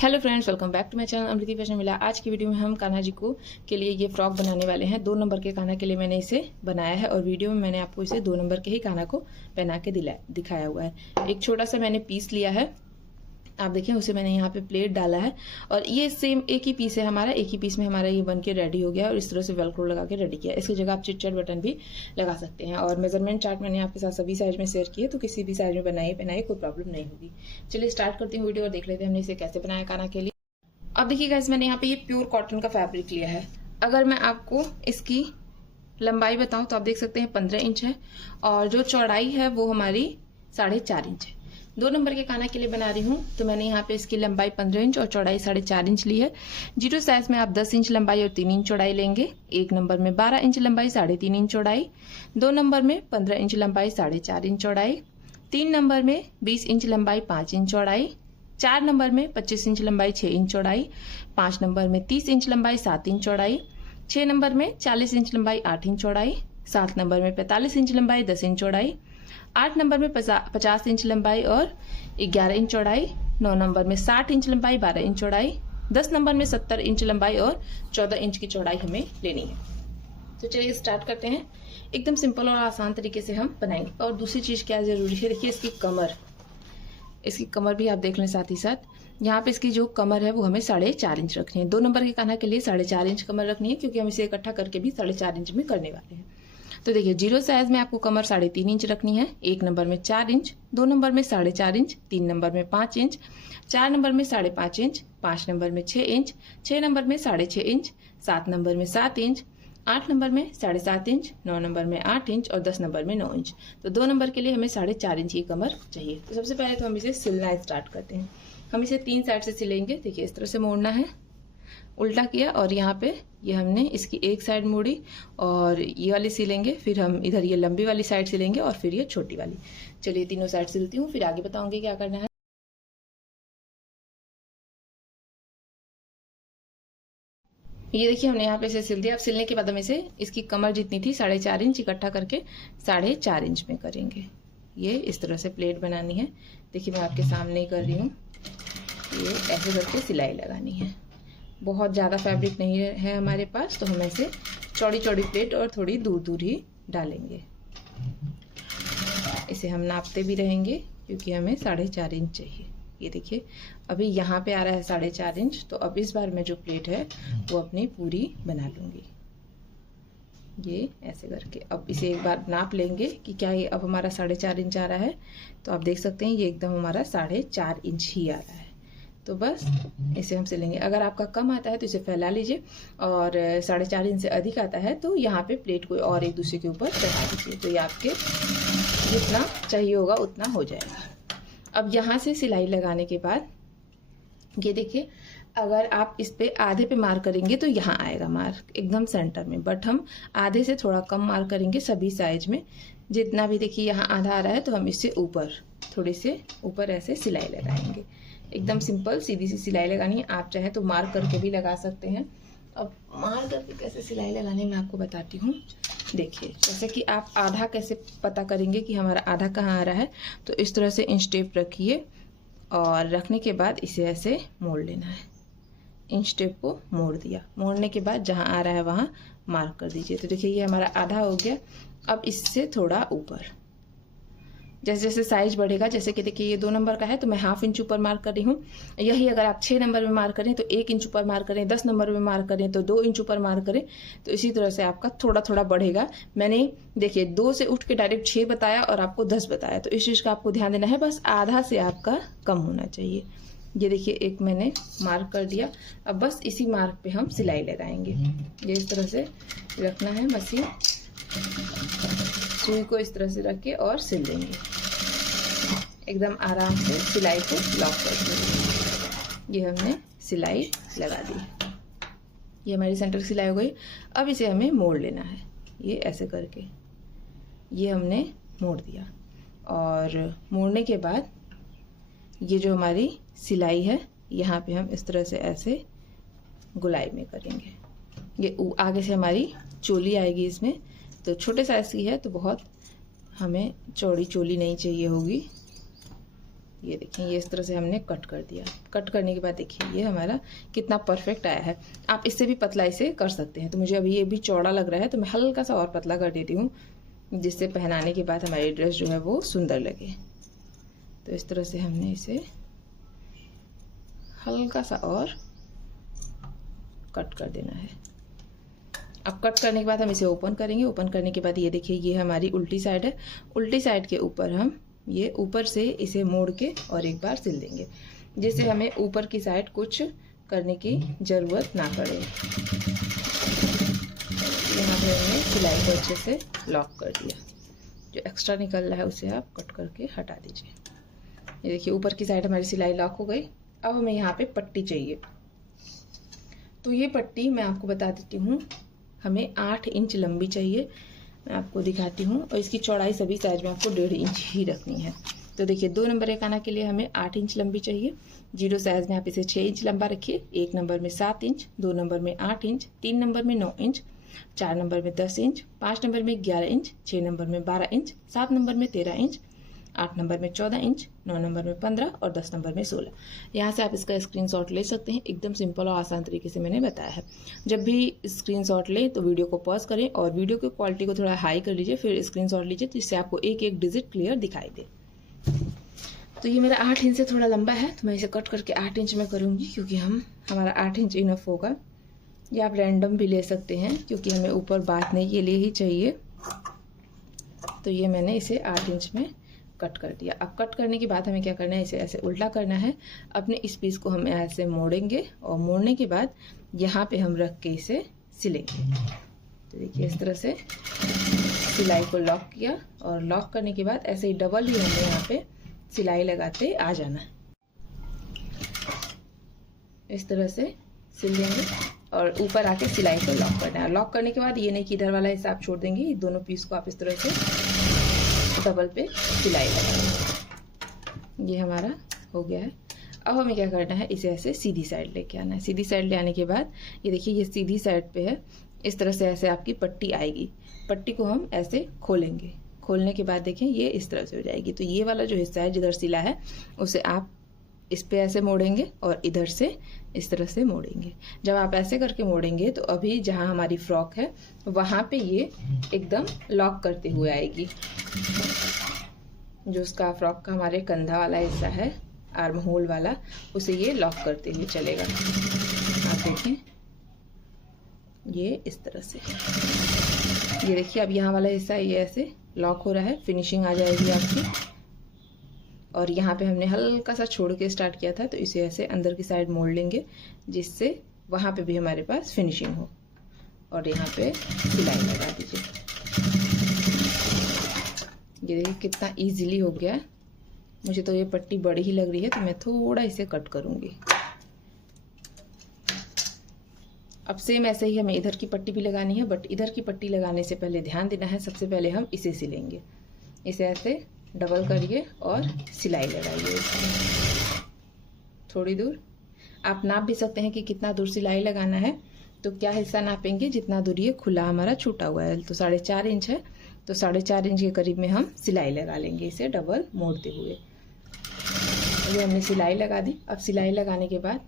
Hello friends, welcome back to my channel Amriti fashion मिला। आज की वीडियो में हम कान्हा जी को के लिए ये फ्रॉक बनाने वाले हैं। 2 नंबर के कान्हा के लिए मैंने इसे बनाया है और वीडियो में मैंने आपको इसे 2 नंबर के ही कान्हा को पहना के दिखाया हुआ है। एक छोटा सा मैंने पीस लिया है, आप देखें, उसे मैंने यहाँ पे प्लेट डाला है और ये सेम एक ही पीस है हमारा। एक ही पीस में हमारा ये बन के रेडी हो गया और इस तरह से वेलक्रो लगा के रेडी किया। इसकी जगह आप चिट-चैट बटन भी लगा सकते हैं और मेजरमेंट चार्ट मैंने आपके साथ सभी साइज में शेयर किए, तो किसी भी साइज में बनाइए कोई प्रॉब्लम नहीं होगी। चलिए स्टार्ट करती हूँ वीडियो और देख लेते हैं हमने इसे कैसे बनाया कान्हा के लिए। अब देखिए गाइस, मैंने यहाँ पे ये प्योर कॉटन का फैब्रिक लिया है। अगर मैं आपको इसकी लंबाई बताऊं तो आप देख सकते हैं 15 इंच है और जो चौड़ाई है वो हमारी 4.5 इंच है। 2 नंबर के कान्हा के लिए बना रही हूँ तो मैंने यहाँ पे इसकी लंबाई 15 इंच और चौड़ाई 4.5 इंच ली है। 0 साइज में आप 10 इंच लंबाई और 3 इंच चौड़ाई लेंगे। 1 नंबर में 12 इंच लंबाई 3.5 इंच चौड़ाई, 2 नंबर में 15 इंच लंबाई 4.5 इंच चौड़ाई, 3 नंबर में 20 इंच लंबाई 5 इंच चौड़ाई, 4 नंबर में 25 इंच लंबाई 6 इंच चौड़ाई, 5 नंबर में 30 इंच लंबाई 7 इंच चौड़ाई, 6 नंबर में 40 इंच लंबाई 8 इंच चौड़ाई, 7 नंबर में 45 इंच लंबाई 10 इंच चौड़ाई, 8 नंबर में 50 इंच लंबाई और 11 इंच चौड़ाई, 9 नंबर में 60 इंच लंबाई 12 इंच चौड़ाई, 10 नंबर में 70 इंच लंबाई और 14 इंच की चौड़ाई हमें लेनी है। तो चलिए स्टार्ट करते हैं। एकदम सिंपल और आसान तरीके से हम बनाएंगे। और दूसरी चीज क्या जरूरी है, देखिए इसकी कमर भी आप देख लें। साथ ही साथ यहाँ पे इसकी जो कमर है वो हमें 4.5 इंच रखनी है। 2 नंबर के कान्हा के लिए 4.5 इंच कमर रखनी है क्योंकि हम इसे इकट्ठा करके भी 4.5 इंच में करने वाले हैं। तो देखिए 0 साइज में आपको कमर 3.5 इंच रखनी है। 1 नंबर में 4 इंच, 2 नंबर में 4.5 इंच, 3 नंबर में 5 इंच, 4 नंबर में 5.5 इंच, 5 नंबर में 6 इंच, 6 नंबर में 6.5 इंच, 7 नंबर में 7 इंच, 8 नंबर में 7.5 इंच, 9 नंबर में 8 इंच और 10 नंबर में 9 इंच। तो 2 नंबर के लिए हमें 4.5 इंच की कमर चाहिए। तो सबसे पहले तो हम इसे सिलना स्टार्ट करते हैं। हम इसे 3 साइड से सिलेंगे। देखिए इस तरह से मोड़ना है, उल्टा किया और यहाँ पे ये हमने इसकी एक साइड मोड़ी और ये वाली सिलेंगे, फिर हम इधर ये लंबी वाली साइड सिलेंगे और फिर ये छोटी वाली। चलिए तीनों साइड सिलती हूँ, फिर आगे बताऊंगी क्या करना है। ये देखिए हमने यहाँ पे इसे सिल दिया। अब सिलने के बाद हम इसे इसकी कमर जितनी थी 4.5 इंच इकट्ठा करके 4.5 इंच में करेंगे। ये इस तरह से प्लेट बनानी है। देखिए मैं आपके सामने ही कर रही हूँ। ये ऐसे करके सिलाई लगानी है। बहुत ज़्यादा फैब्रिक नहीं है हमारे पास, तो हम ऐसे चौड़ी चौड़ी प्लेट और थोड़ी दूर दूर ही डालेंगे। इसे हम नापते भी रहेंगे क्योंकि हमें 4.5 इंच चाहिए। ये देखिए अभी यहाँ पे आ रहा है 4.5 इंच, तो अब इस बार मैं जो प्लेट है वो अपनी पूरी बना लूंगी। ये ऐसे करके अब इसे एक बार नाप लेंगे कि क्या ये अब हमारा 4.5 इंच आ रहा है। तो आप देख सकते हैं ये एकदम हमारा 4.5 इंच ही आ रहा है। तो बस इसे हम सिलेंगे। अगर आपका कम आता है तो इसे फैला लीजिए और 4.5 इंच से अधिक आता है तो यहाँ पे प्लेट को और एक दूसरे के ऊपर चढ़ा दीजिए, तो ये आपके जितना चाहिए होगा उतना हो जाएगा। अब यहाँ से सिलाई लगाने के बाद ये देखिए, अगर आप इस पे आधे पे मार्क करेंगे तो यहाँ आएगा मार्क एकदम सेंटर में, बट हम आधे से थोड़ा कम मार्क करेंगे सभी साइज में। जितना भी देखिए यहाँ आधा आ रहा है तो हम इससे ऊपर थोड़े से ऊपर ऐसे सिलाई लगाएंगे। एकदम सिंपल सीधी सी सिलाई लगानी है। आप चाहे तो मार्क करके भी लगा सकते हैं। अब मार्क करके कैसे सिलाई लगाने मैं आपको बताती हूँ। देखिए जैसे कि आप आधा कैसे पता करेंगे कि हमारा आधा कहाँ आ रहा है, तो इस तरह से इंच टेप रखिए और रखने के बाद इसे ऐसे मोड़ लेना है। इंच टेप को मोड़ दिया, मोड़ने के बाद जहाँ आ रहा है वहाँ मार्क कर दीजिए। तो देखिए ये हमारा आधा हो गया। अब इससे थोड़ा ऊपर जैसे जैसे साइज बढ़ेगा, जैसे कि देखिए ये 2 नंबर का है तो मैं ½ इंच ऊपर मार्क कर रही हूँ। यही अगर आप 6 नंबर में मार्क करें तो 1 इंच ऊपर मार्क करें, 10 नंबर में मार्क करें तो 2 इंच ऊपर मार्क करें। तो इसी तरह से आपका थोड़ा थोड़ा बढ़ेगा। मैंने देखिए 2 से उठ के डायरेक्ट 6 बताया और आपको 10 बताया, तो इस चीज़ का आपको ध्यान देना है। बस आधा से आपका कम होना चाहिए। ये देखिए एक मैंने मार्क कर दिया। अब बस इसी मार्क पे हम सिलाई लगाएंगे। ये इस तरह से रखना है मशीन, सुई को इस तरह से रख के और सिल देंगे। एकदम आराम से सिलाई को लॉक कर देंगे। ये हमने सिलाई लगा दी। ये हमारी सेंटर सिलाई हो गई। अब इसे हमें मोड़ लेना है। ये ऐसे करके ये हमने मोड़ दिया और मोड़ने के बाद ये जो हमारी सिलाई है यहाँ पे हम इस तरह से ऐसे गुलाई में करेंगे। ये आगे से हमारी चोली आएगी इसमें। तो छोटे साइज की है तो बहुत हमें चौड़ी चोली नहीं चाहिए होगी। ये देखिए ये इस तरह से हमने कट कर दिया। कट करने के बाद देखिए ये हमारा कितना परफेक्ट आया है। आप इससे भी पतला इसे कर सकते हैं। तो मुझे अभी ये भी चौड़ा लग रहा है तो मैं हल्का सा और पतला कर देती हूँ, जिससे पहनाने के बाद हमारी ड्रेस जो है वो सुंदर लगे। तो इस तरह से हमने इसे हल्का सा और कट कर देना है। अब कट करने के बाद हम इसे ओपन करेंगे। ओपन करने के बाद ये देखिए ये हमारी उल्टी साइड है। उल्टी साइड के ऊपर हम ये ऊपर से इसे मोड़ के और एक बार सिल देंगे, जिससे हमें ऊपर की साइड कुछ करने की ज़रूरत ना पड़े। यहाँ पे हमने सिलाई को अच्छे से लॉक कर दिया। जो एक्स्ट्रा निकल रहा है उसे आप कट करके हटा दीजिए। ये देखिए ऊपर की साइड हमारी सिलाई लॉक हो गई। अब हमें यहाँ पे पट्टी चाहिए। तो ये पट्टी मैं आपको बता देती हूँ, हमें 8 इंच लंबी चाहिए। मैं आपको दिखाती हूँ, और इसकी चौड़ाई सभी साइज में आपको 1.5 इंच ही रखनी है। तो देखिए 2 नंबर के काना के लिए हमें 8 इंच लंबी चाहिए। 0 साइज में आप इसे 6 इंच लंबा रखिए। 1 नंबर में 7 इंच, 2 नंबर में 8 इंच, 3 नंबर में 9 इंच, 4 नंबर में 10 इंच, 5 नंबर में 11 इंच, 6 नंबर में 12 इंच, 7 नंबर में 13 इंच, 8 नंबर में 14 इंच, 9 नंबर में 15 और 10 नंबर में 16। यहाँ से आप इसका स्क्रीनशॉट ले सकते हैं। एकदम सिंपल और आसान तरीके से मैंने बताया है। जब भी स्क्रीनशॉट लें तो वीडियो को पॉज करें और वीडियो की क्वालिटी को थोड़ा हाई कर लीजिए, फिर स्क्रीनशॉट लीजिए, जिससे आपको एक एक डिजिट क्लियर दिखाई दे। तो ये मेरा 8 इंच से थोड़ा लंबा है, तो मैं इसे कट करके 8 इंच में करूँगी, क्योंकि हमारा 8 इंच इनफ होगा। या आप रैंडम भी ले सकते हैं, क्योंकि हमें ऊपर बांधने के लिए ही चाहिए। तो ये मैंने इसे 8 इंच में कट कर दिया। अब कट करने के बाद हमें क्या करना है, इसे ऐसे उल्टा करना है। अपने इस पीस को हम ऐसे मोड़ेंगे और मोड़ने के बाद यहाँ पे हम रख के इसे सिलेंगे। तो देखिए इस तरह से सिलाई को लॉक किया, और लॉक करने के बाद ऐसे ही डबल ही हमें यहाँ पे सिलाई लगाते आ जाना है। इस तरह से सिल लेंगे और ऊपर आके सिलाई को लॉक करना है। लॉक करने के बाद ये नहीं कि इधर वाला हिस्सा आप छोड़ देंगे, ये दोनों पीस को आप इस तरह से डबल पे सिलाई लगाएंगे। ये हमारा हो गया है। अब हमें क्या करना है, इसे ऐसे सीधी साइड लेके आना है। सीधी साइड ले आने के बाद ये देखिए ये सीधी साइड पे है। इस तरह से ऐसे आपकी पट्टी आएगी। पट्टी को हम ऐसे खोलेंगे। खोलने के बाद देखें ये इस तरह से हो जाएगी। तो ये वाला जो हिस्सा है जिधर सिला है उसे आप इस पे ऐसे मोड़ेंगे और इधर से इस तरह से मोड़ेंगे। जब आप ऐसे करके मोड़ेंगे तो अभी जहाँ हमारी फ्रॉक है वहाँ पे ये एकदम लॉक करते हुए आएगी। जो उसका फ्रॉक का हमारे कंधा वाला हिस्सा है, आर्म होल वाला, उसे ये लॉक करते हुए चलेगा। आप देखें ये इस तरह से। ये देखिए अब यहाँ वाला हिस्सा ये ऐसे लॉक हो रहा है। फिनिशिंग आ जाएगी आपकी। और यहाँ पे हमने हल्का सा छोड़ के स्टार्ट किया था, तो इसे ऐसे अंदर की साइड मोड़ लेंगे, जिससे वहाँ पे भी हमारे पास फिनिशिंग हो। और यहाँ पे सिलाई लगा दीजिए। ये देखिए कितना इजीली हो गया है। मुझे तो ये पट्टी बड़ी ही लग रही है, तो मैं थोड़ा इसे कट करूँगी। अब सेम ऐसे ही हमें इधर की पट्टी भी लगानी है, बट इधर की पट्टी लगाने से पहले ध्यान देना है, सबसे पहले हम इसे सिलेंगे। इसे ऐसे डबल करिए और सिलाई लगाइए। थोड़ी दूर आप नाप भी सकते हैं कि कितना दूर सिलाई लगाना है। तो क्या हिस्सा नापेंगे, जितना दूर ये खुला हमारा छूटा हुआ है, तो 4.5 इंच है, तो 4.5 इंच के करीब में हम सिलाई लगा लेंगे, इसे डबल मोड़ते हुए। ये हमने सिलाई लगा दी। अब सिलाई लगाने के बाद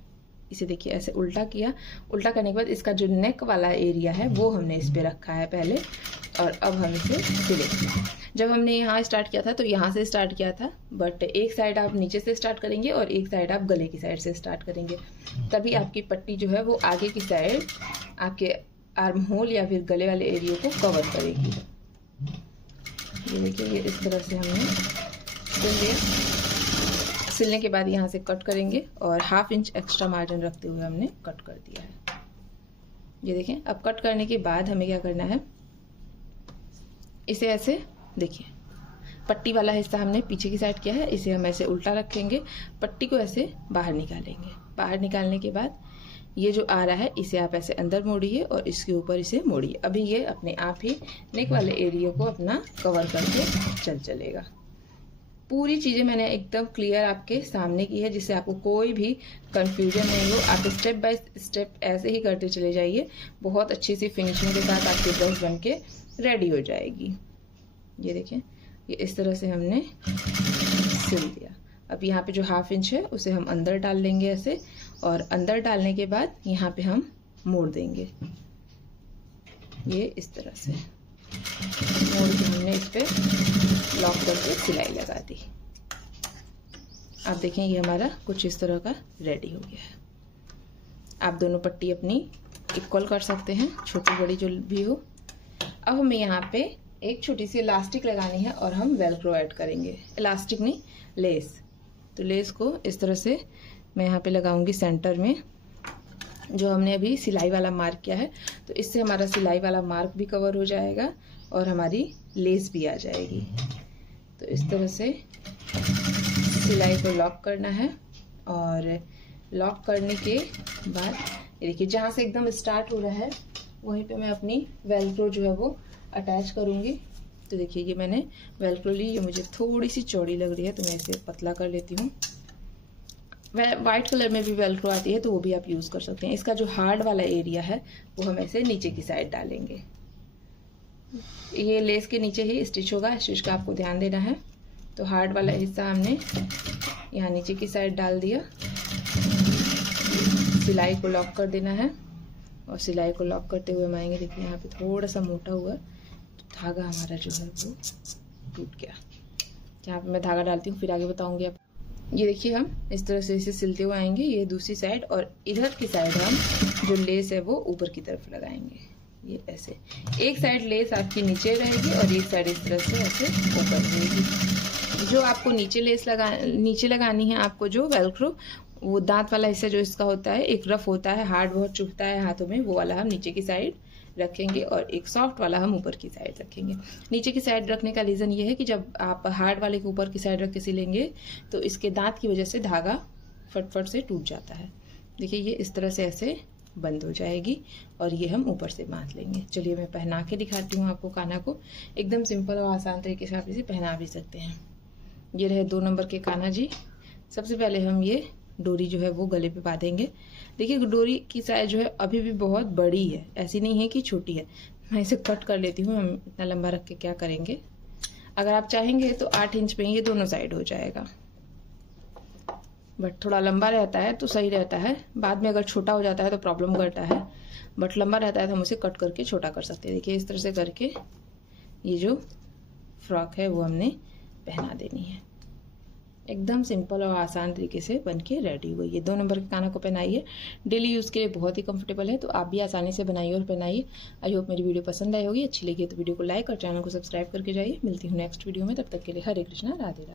इसे देखिए ऐसे उल्टा किया। उल्टा करने के बाद इसका जो नेक वाला एरिया है वो हमने इस पे रखा है पहले, और अब हम इसे सिलेंगे। जब हमने यहाँ स्टार्ट किया था तो यहाँ से स्टार्ट किया था, बट एक साइड आप नीचे से स्टार्ट करेंगे और एक साइड आप गले की साइड से स्टार्ट करेंगे। तभी आपकी पट्टी जो है वो आगे की साइड आपके आर्म होल या फिर गले वाले एरिया को कवर करेगी। ये देखिए ये इस तरह से हमने सिल लिया। सिलने के बाद यहाँ से कट करेंगे और 1/2 इंच एक्स्ट्रा मार्जिन रखते हुए हमने कट कर दिया है। ये देखें। अब कट करने के बाद हमें क्या करना है, इसे ऐसे देखिए पट्टी वाला हिस्सा हमने पीछे की साइड किया है, इसे हम ऐसे उल्टा रखेंगे, पट्टी को ऐसे बाहर निकालेंगे। बाहर निकालने के बाद ये जो आ रहा है इसे आप ऐसे अंदर मोड़िए और इसके ऊपर इसे मोड़िए। अभी ये अपने आप ही नेक वाले एरिया को अपना कवर करके चलेगा। पूरी चीज़ें मैंने एकदम क्लियर आपके सामने की है, जिससे आपको कोई भी कंफ्यूजन नहीं हो। आप स्टेप बाय स्टेप ऐसे ही करते चले जाइए। बहुत अच्छी सी फिनिशिंग के साथ आपकी ड्रेस बन के रेडी हो जाएगी। ये देखें ये इस तरह से हमने सिल दिया। अब यहाँ पे जो 1/2 इंच है उसे हम अंदर डाल लेंगे ऐसे, और अंदर डालने के बाद यहाँ पे हम मोड़ देंगे, ये इस तरह से मोड़ के हमने इस पर लॉक करके सिलाई लगा दी। आप देखें ये हमारा कुछ इस तरह का रेडी हो गया है। आप दोनों पट्टी अपनी इक्वल कर सकते हैं, छोटी बड़ी जो भी हो। अब हमें यहाँ पे एक छोटी सी इलास्टिक लगानी है और हम वेलक्रो ऐड करेंगे, इलास्टिक नहीं लेस। तो लेस को इस तरह से मैं यहाँ पे लगाऊंगी सेंटर में, जो हमने अभी सिलाई वाला मार्क किया है। तो इससे हमारा सिलाई वाला मार्क भी कवर हो जाएगा और हमारी लेस भी आ जाएगी। तो इस तरह से सिलाई को लॉक करना है, और लॉक करने के बाद ये देखिए जहाँ से एकदम स्टार्ट हो रहा है वहीं पे मैं अपनी वेलक्रो जो है वो अटैच करूँगी। तो देखिए ये मैंने वेलक्रो ली, ये मुझे थोड़ी सी चौड़ी लग रही है तो मैं इसे पतला कर लेती हूँ। वाइट कलर में भी वेलक्रो आती है तो वो भी आप यूज़ कर सकते हैं। इसका जो हार्ड वाला एरिया है वो हम ऐसे नीचे की साइड डालेंगे। ये लेस के नीचे ही स्टिच होगा, स्टिच का आपको ध्यान देना है। तो हार्ड वाला हिस्सा हमने यहाँ नीचे की साइड डाल दिया, सिलाई को लॉक कर देना है, और सिलाई को लॉक करते हुए हम आएंगे। देखिए यहाँ पे थोड़ा सा मोटा हुआ तो धागा हमारा जो है वो टूट गया। यहाँ पे मैं धागा डालती हूँ, फिर आगे बताऊँगी आप। ये देखिए हम इस तरह से इसे सिलते हुए आएंगे, ये दूसरी साइड, और इधर की साइड हम जो लेस है वो ऊपर की तरफ लगाएंगे। ये ऐसे एक साइड लेस आपकी नीचे रहेगी और एक साइड इस तरह से ऐसे ऊपर रहेगी। जो आपको नीचे लगानी है, आपको जो वेलक्रो, वो दांत वाला हिस्सा जो इसका होता है, एक रफ होता है, हार्ड बहुत चुभता है हाथों में, वो वाला हम नीचे की साइड रखेंगे और एक सॉफ्ट वाला हम ऊपर की साइड रखेंगे। नीचे की साइड रखने का रीज़न ये है कि जब आप हार्ड वाले को ऊपर की साइड रख के सिलेंगे तो इसके दांत की वजह से धागा फटफट से टूट जाता है। देखिए ये इस तरह से ऐसे बंद हो जाएगी और ये हम ऊपर से बांध लेंगे। चलिए मैं पहना के दिखाती हूँ आपको काना को। एकदम सिंपल और आसान तरीके से आप इसे पहना भी सकते हैं। ये रहे 2 नंबर के काना जी। सबसे पहले हम ये डोरी जो है वो गले पे बांधेंगे। देखिए डोरी की साइज जो है अभी भी बहुत बड़ी है, ऐसी नहीं है कि छोटी है। मैं इसे कट कर लेती हूँ, हम इतना लंबा रख के क्या करेंगे। अगर आप चाहेंगे तो 8 इंच में ये दोनों साइड हो जाएगा, बट थोड़ा लंबा रहता है तो सही रहता है। बाद में अगर छोटा हो जाता है तो प्रॉब्लम करता है, बट लंबा रहता है तो हम उसे कट करके छोटा कर सकते हैं। देखिए इस तरह से करके ये जो फ्रॉक है वो हमने पहना देनी है। एकदम सिंपल और आसान तरीके से बनके रेडी हुई। ये 2 नंबर के काना को पहनाइए, डेली यूज़ के लिए बहुत ही कंफर्टेबल है, तो आप भी आसानी से बनाइए और पहनाइए। आई होप मेरी वीडियो पसंद आई होगी। अच्छी लगी तो वीडियो को लाइक और चैनल को सब्सक्राइब करके जाइए। मिलती हूँ नेक्स्ट वीडियो में, तब तक के लिए हरे कृष्णा, राधे राधे।